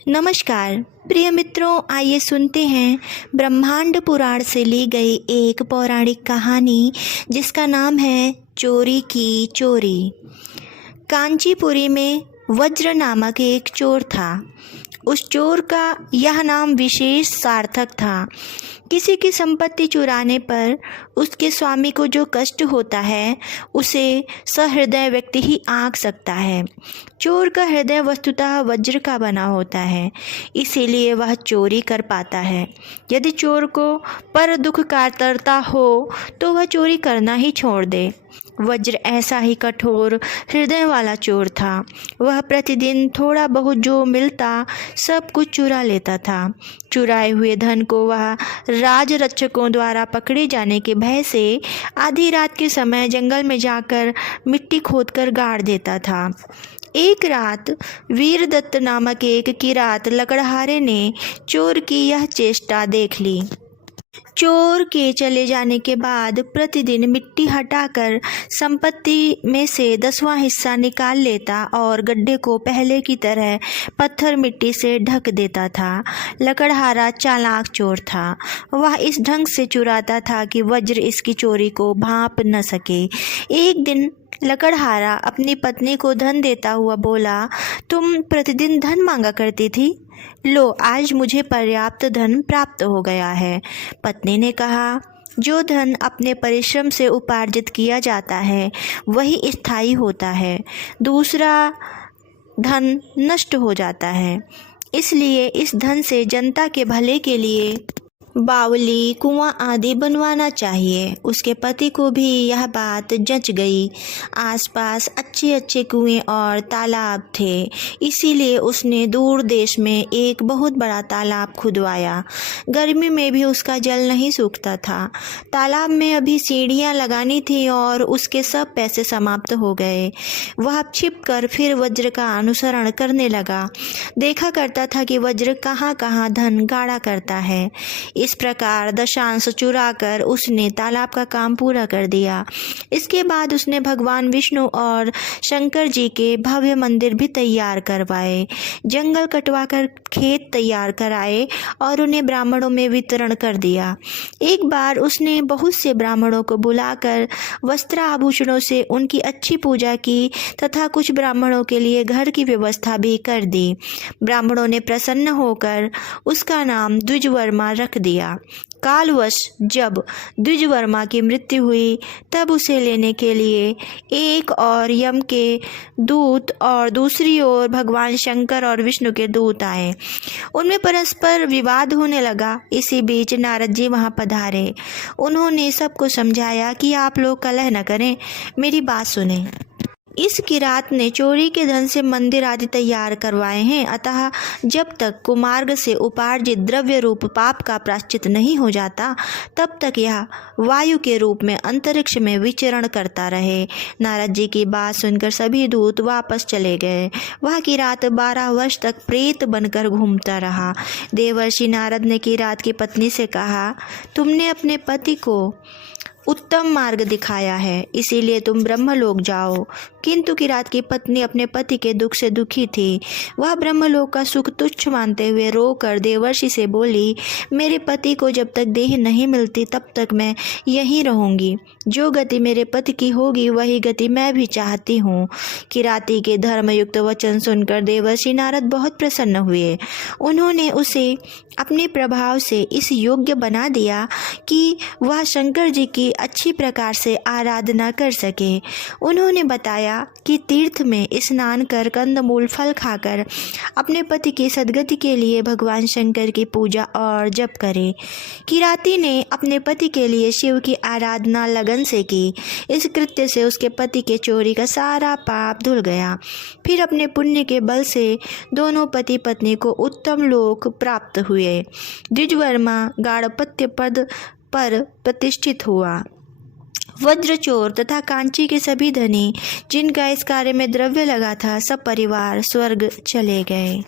नमस्कार प्रिय मित्रों, आइए सुनते हैं ब्रह्मांड पुराण से ली गई एक पौराणिक कहानी जिसका नाम है चोरी की चोरी। कांचीपुरी में वज्र नामक एक चोर था। उस चोर का यह नाम विशेष सार्थक था। किसी की संपत्ति चुराने पर उसके स्वामी को जो कष्ट होता है उसे सहृदय व्यक्ति ही आंक सकता है। चोर का हृदय वस्तुतः वज्र का बना होता है, इसीलिए वह चोरी कर पाता है। यदि चोर को पर दुख कातरता हो तो वह चोरी करना ही छोड़ दे। वज्र ऐसा ही कठोर हृदय वाला चोर था। वह प्रतिदिन थोड़ा बहुत जो मिलता सब कुछ चुरा लेता था। चुराए हुए धन को वह राजरक्षकों द्वारा पकड़े जाने के भय से आधी रात के समय जंगल में जाकर मिट्टी खोदकर गाड़ देता था। एक रात वीरदत्त नामक एक किरात लकड़हारे ने चोर की यह चेष्टा देख ली। चोर के चले जाने के बाद प्रतिदिन मिट्टी हटाकर संपत्ति में से 10वां हिस्सा निकाल लेता और गड्ढे को पहले की तरह पत्थर मिट्टी से ढक देता था। लकड़हारा चालाक चोर था। वह इस ढंग से चुराता था कि वज्र इसकी चोरी को भांप न सके। एक दिन लकड़हारा अपनी पत्नी को धन देता हुआ बोला, तुम प्रतिदिन धन मांगा करती थी, लो आज मुझे पर्याप्त धन प्राप्त हो गया है। पत्नी ने कहा, जो धन अपने परिश्रम से उपार्जित किया जाता है वही स्थायी होता है, दूसरा धन नष्ट हो जाता है। इसलिए इस धन से जनता के भले के लिए बावली, कुआं आदि बनवाना चाहिए। उसके पति को भी यह बात जच गई। आसपास अच्छे अच्छे कुएं और तालाब थे, इसीलिए उसने दूर देश में एक बहुत बड़ा तालाब खुदवाया। गर्मी में भी उसका जल नहीं सूखता था। तालाब में अभी सीढ़ियां लगानी थी और उसके सब पैसे समाप्त हो गए। वह छिपकर फिर वज्र का अनुसरण करने लगा। देखा करता था कि वज्र कहाँ कहाँ धन गाड़ा करता है। इस प्रकार दशांश चुराकर उसने तालाब का काम पूरा कर दिया। इसके बाद उसने भगवान विष्णु और शंकर जी के भव्य मंदिर भी तैयार करवाए, जंगल कटवाकर खेत तैयार कराए और उन्हें ब्राह्मणों में वितरण कर दिया। एक बार उसने बहुत से ब्राह्मणों को बुलाकर वस्त्र आभूषणों से उनकी अच्छी पूजा की तथा कुछ ब्राह्मणों के लिए घर की व्यवस्था भी कर दी। ब्राह्मणों ने प्रसन्न होकर उसका नाम द्विजवर्मा रख दिया। कालवश जब द्विजवर्मा की मृत्यु हुई तब उसे लेने के लिए एक और यम के दूत और दूसरी ओर भगवान शंकर और विष्णु के दूत आए। उनमें परस्पर विवाद होने लगा। इसी बीच नारद जी वहां पधारे। उन्होंने सबको समझाया कि आप लोग कलह न करें, मेरी बात सुने। इस किरात ने चोरी के धन से मंदिर आदि तैयार करवाए हैं, अतः जब तक कुमार्ग से उपार्जित द्रव्य रूप पाप का प्रायश्चित नहीं हो जाता तब तक यह वायु के रूप में अंतरिक्ष में विचरण करता रहे। नारद जी की बात सुनकर सभी दूत वापस चले गए। वह किरात 12 वर्ष तक प्रेत बनकर घूमता रहा। देवर्षि नारद ने किरात की पत्नी से कहा, तुमने अपने पति को उत्तम मार्ग दिखाया है, इसीलिए तुम ब्रह्मलोक जाओ। किंतु किरात की पत्नी अपने पति के दुख से दुखी थी। वह ब्रह्मलोक का सुख तुच्छ मानते हुए रोकर देवर्षि से बोली, मेरे पति को जब तक देह नहीं मिलती तब तक मैं यहीं रहूंगी। जो गति मेरे पति की होगी वही गति मैं भी चाहती हूँ। किराती के धर्मयुक्त वचन सुनकर देवर्षि नारद बहुत प्रसन्न हुए। उन्होंने उसे अपने प्रभाव से इस योग्य बना दिया कि वह शंकर जी की अच्छी प्रकार से आराधना कर सके। उन्होंने बताया कि तीर्थ में स्नान कर कंदमूल फल खाकर अपने पति की सद्गति के लिए भगवान शंकर की पूजा और जप करे। किराती ने अपने पति के लिए शिव की आराधना लगन से की। इस कृत्य से उसके पति के चोरी का सारा पाप धुल गया। फिर अपने पुण्य के बल से दोनों पति पत्नी को उत्तम लोक प्राप्त हुए। द्विजवर्मा गाढ़पत्य पद पर प्रतिष्ठित हुआ। वज्र चोर तथा कांची के सभी धनी जिनका इस कार्य में द्रव्य लगा था, सब परिवार स्वर्ग चले गए।